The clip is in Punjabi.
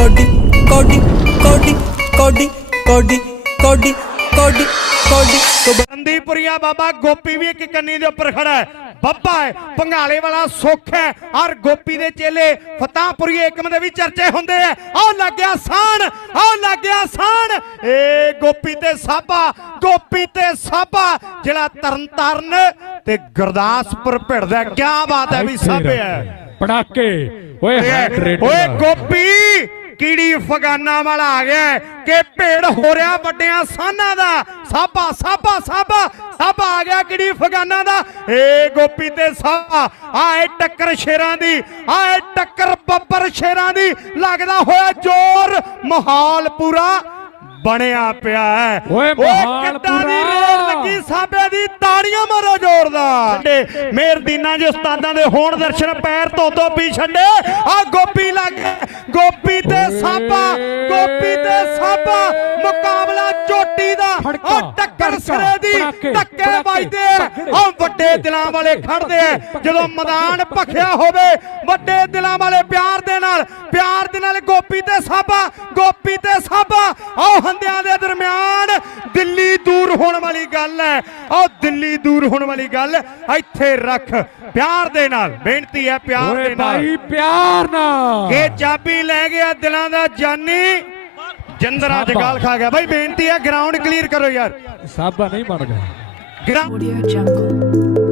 ਕੋਡੀ ਕੋਡੀ ਕੋਡੀ ਕੋਡੀ ਕੋਡੀ ਕੋਡੀ ਕੋਡੀ ਕੋਡੀ ਤੋਂ ਸੰਦੀਪੁਰੀਆ ਬਾਬਾ ਗੋਪੀ ਵੀ ਇੱਕ ਕੰਨੀ ਦੇ ਉੱਪਰ ਖੜਾ ਹੈ। ਬੱਬਾ ਹੈ ਪੰਗਾਲੇ ਵਾਲਾ ਸੁੱਖ ਹੈ। ਔਰ ਗੋਪੀ ਦੇ ਚੇਲੇ ਫਤਾਹਪੁਰੀ ਏਕਮ ਦੇ ਵੀ ਚਰਚੇ ਹੁੰਦੇ ਆ। ਆਹ ਲੱਗਿਆ ਸਾਣ ਆਹ ਲੱਗਿਆ ਸਾਣ ਏ ਗੋਪੀ ਤੇ ਸਾਬਾ ਗੋਪੀ ਤੇ ਸਾਬਾ। ਜਿਹੜਾ ਤਰਨਤਾਰਨ ਤੇ ਗੁਰਦਾਸਪੁਰ ਭਿੜਦਾ ਕੀ ਬਾਤ ਹੈ ਵੀ ਸਾਬੇ ਹੈ। ਪੜਾਕੇ ਓਏ ਹੈਟ ਰੇਟ ਓਏ ਗੋਪੀ! ਕੀੜੀ ਫਗਾਨਾ ਵਾਲਾ ਆ ਗਿਆ ਕਿ ਭੇੜ ਹੋ ਰਿਹਾ ਵੱਡਿਆਂ ਸਾਨਾਂ ਦਾ। ਸਾਬਾ ਸਾਬਾ ਸਾਬਾ ਸਾਬਾ ਆ ਗਿਆ ਕੀੜੀ ਫਗਾਨਾ ਦਾ। ਏ ਗੋਪੀ ਤੇ ਸਾਬਾ ਆਏ ਟੱਕਰ ਸ਼ੇਰਾਂ ਦੀ ਆਏ ਟੱਕਰ ਬੱਬਰ ਸ਼ੇਰਾਂ ਦੀ। ਲੱਗਦਾ ਹੋਇਆ ਜ਼ੋਰ ਮਾਹੌਲ ਪੂਰਾ ਬਣਿਆ ਪਿਆ ਹੈ। ਓਏ ਕਿੱਦਾਂ ਦੀ। ਰੇਲ ਲੱਗੀ ਸਾਬੇ ਦੀ ਤਾੜੀਆਂ ਮਾਰੋ ਜ਼ੋਰਦਾਰ ਛੱਡੇ ਮੇਰ ਦੀਨਾ ਜੇ ਉਸਤਾਦਾਂ ਦੇ ਹੋਣ ਦਰਸ਼ਨ ਪੈਰ ਧੋ ਧੋ ਪੀ ਛੱਡੇ। ਆ ਗੋਪੀ ਸਾਬਾ ਗੋਪੀ ਤੇ ਸਾਬਾ ਮੁਕਾਬਲਾ ਚੋਟੀ ਦਾ। ਆ ਟੱਕਰ ਸਿਰੇ ਦੀ ਪਟਾਕੇ, ਵੱਜਦੇ ਆ। ਵੱਡੇ ਦਿਲਾਂ ਵਾਲੇ ਖੜਦੇ ਆ। ਜਦੋਂ ਮੈਦਾਨ ਭਖਿਆ ਹੋਵੇ ਵੱਡੇ ਦਿਲਾਂ ਵਾਲੇ ਪਿਆਰ ਦੇ ਨਾਲ ਪਿਆਰ ਦੇ ਨਾਲ ਗੋਪੀ ਤੇ ਸਾਬਾ ਗੋਪੀ ਤੇ ਸਾਬਾ। ਆਹ ਹੰਦਿਆਂ ਦੇ ਦਰਮਿਆਨ ਦਿੱਲੀ ਦੂਰ ਹੋਣ ਵਾਲੀ ਗੱਲ ਹੈ। ਆਹ ਦਿੱਲੀ ਦੂਰ ਹੋਣ ਵਾਲੀ ਗੱਲ ਇੱਥੇ ਰੱਖ। ਪਿਆਰ ਦੇ ਨਾਲ ਬੇਨਤੀ ਹੈ ਪਿਆਰ ਦੇ ਨਾਲ। ਭਾਈ ਪਿਆਰ ਨਾਲ। ਇਹ ਚਾਬੀ ਲੈ ਗਿਆ ਦਿਲਾਂ ਦਾ ਜਾਨੀ ਜੰਦਰਾ। ਜਗਾਲ ਖਾ ਗਿਆ। ਬਾਈ ਬੇਨਤੀ ਹੈ ਗਰਾਊਂਡ ਕਲੀਅਰ ਕਰੋ ਯਾਰ। ਸਾਬਾ ਨਹੀਂ ਬਣ ਗਿਆ। ਗਰਾ- Audio Jungle.